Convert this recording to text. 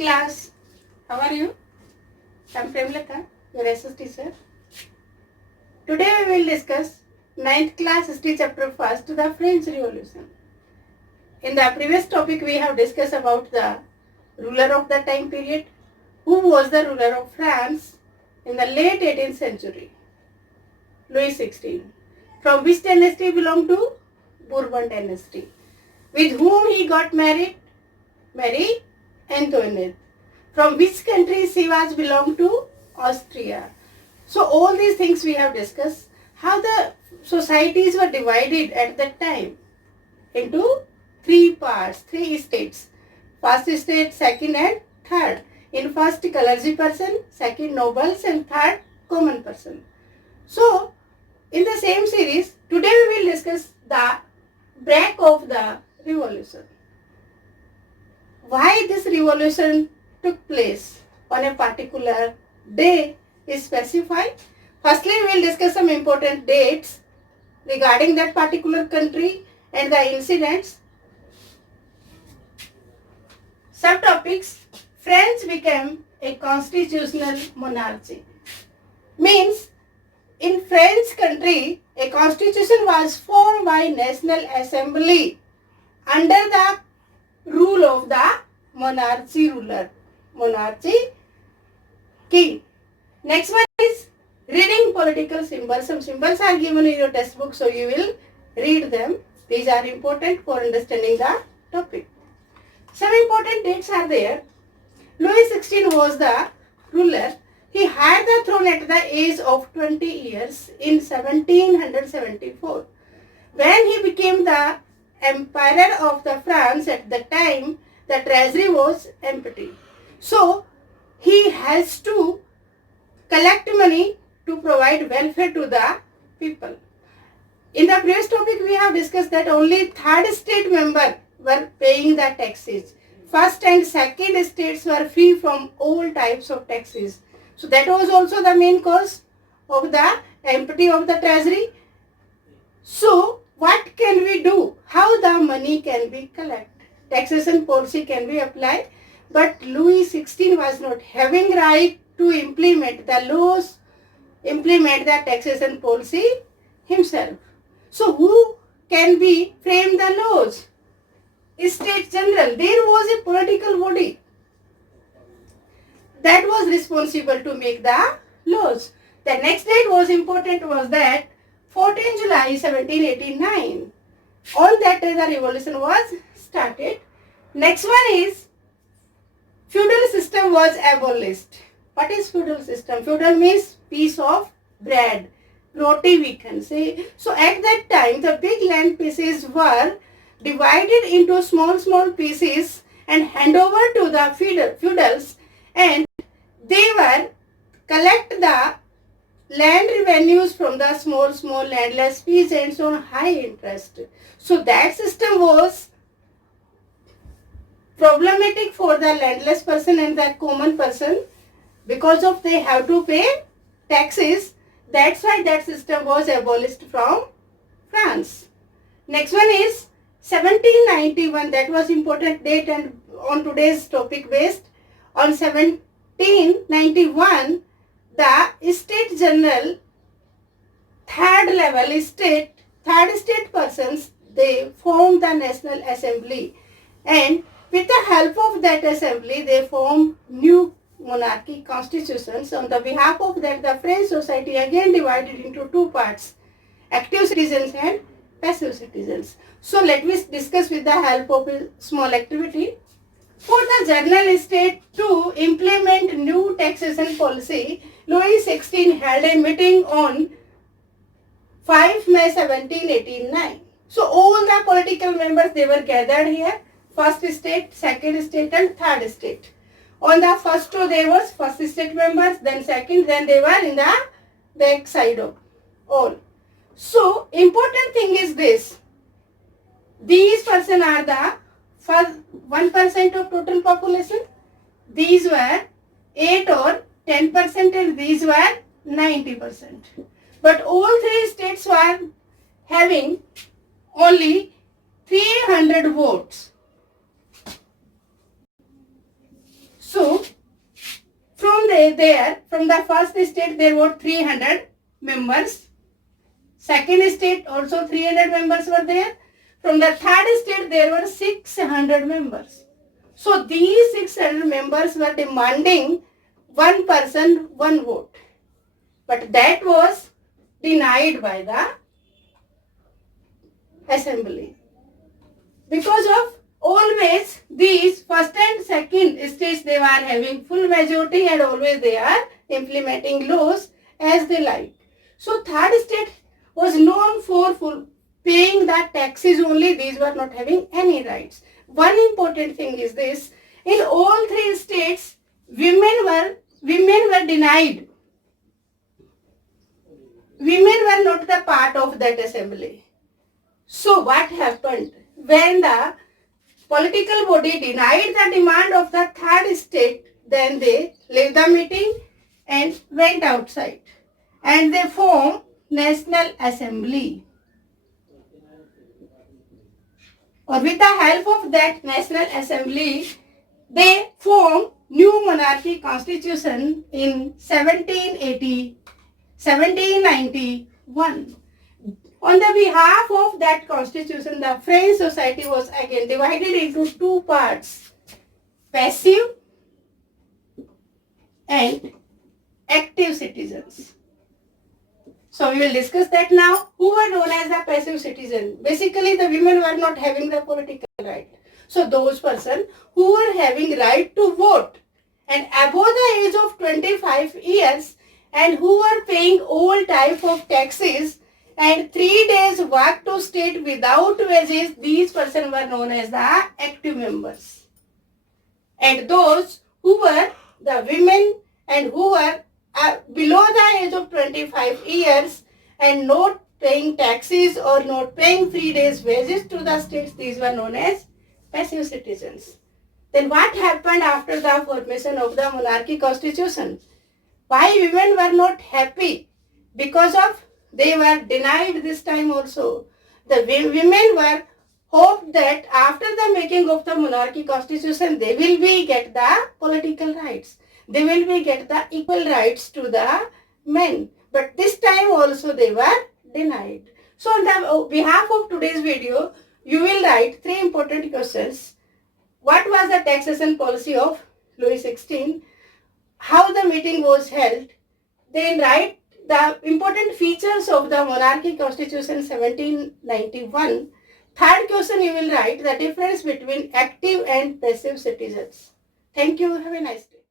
class. How are you? I'm Premlata, your SS teacher. Today we will discuss 9th class history chapter 1st, the French Revolution. In the previous topic we have discussed about the ruler of the time period. Who was the ruler of France in the late 18th century? Louis XVI. From which dynasty belonged to? Bourbon dynasty. With whom he got married? Marie Antoinette. From which country she was belonged to? Austria. So all these things we have discussed. How the societies were divided at that time into three parts, three states. First state, second and third. In first clergy person, second nobles and third common person. So in the same series, today we will discuss the break of the revolution. Why this revolution took place on a particular day is specified. Firstly, we will discuss some important dates regarding that particular country and the incidents. Subtopics: France became a constitutional monarchy. Means in French country, a constitution was formed by National Assembly under the rule of the monarchy ruler, monarchy king. Next one is reading political symbols. Some symbols are given in your textbook, so you will read them. These are important for understanding the topic. Some important dates are there. Louis XVI was the ruler. He had the throne at the age of 20 years in 1774. When he became the emperor of the France at the time, the treasury was empty. So he has to collect money to provide welfare to the people. In the previous topic we have discussed that only third state members were paying the taxes. First and second states were free from all types of taxes. So that was also the main cause of the empty of the treasury. So what can we do? How the money can be collected? Taxation policy can be applied, but Louis XVI was not having right to implement the laws, implement the taxation policy himself. So who can be frame the laws? States General. There was a political body that was responsible to make the laws. The next date was important was that 14 July 1789. On that day the revolution was started. Next one is feudal system was abolished. What is feudal system? Feudal means piece of bread, roti we can say. So at that time the big land pieces were divided into small pieces and hand over to the feudals, and they were collect the land revenues from the small landless peasants on high interest. So that system was problematic for the landless person and the common person because of they have to pay taxes. That's why that system was abolished from France. Next one is 1791. That was important date and on today's topic based. On 1791, the State General, third state persons, they formed the National Assembly, and with the help of that assembly, they formed new monarchy constitutions. On the behalf of that, the French society again divided into two parts, active citizens and passive citizens. So let me discuss with the help of a small activity. For the general state to implement new taxation policy, Louis XVI held a meeting on 5 May 1789. So all the political members, they were gathered here. First state, second state and third state. On the first row there was first state members, then second, then they were in the back side of all. So important thing is this. These person are the first 1% of total population. These were 8 or 10% and these were 90%. But all three states were having only 300 votes. So from the first state there were 300 members. Second state also 300 members were there. From the third state there were 600 members. So these 600 members were demanding one person, one vote. But that was denied by the assembly. Because of always these first and second states, they were having full majority and always they are implementing laws as they like. So third state was known for paying the taxes only. These were not having any rights. One important thing is this: in all three states, women were denied. Women were not the part of that assembly. So what happened? When the political body denied the demand of the third state, then they left the meeting and went outside. And they formed National Assembly. Or with the help of that National Assembly, they formed new monarchy constitution in 1791. On the behalf of that constitution, the French society was again divided into two parts: passive and active citizens. So we will discuss that now. Who were known as the passive citizen? Basically, the women were not having the political right. So those persons who were having right to vote and above the age of 25 years and who were paying all type of taxes and 3 days work to state without wages, these persons were known as the active members. And those who were the women and who were below the age of 25 years and not paying taxes or not paying 3 days wages to the states, these were known as passive citizens. Then what happened after the formation of the monarchy constitution? Why women were not happy? Because of they were denied this time also. The women were hoped that after the making of the monarchy constitution, they will be get the political rights. They will be get the equal rights to the men. But this time also they were denied. So on the behalf of today's video, you will write 3 important questions. What was the taxation policy of Louis XVI? How the meeting was held? Then write the important features of the monarchy constitution 1791. Third question you will write the difference between active and passive citizens. Thank you. Have a nice day.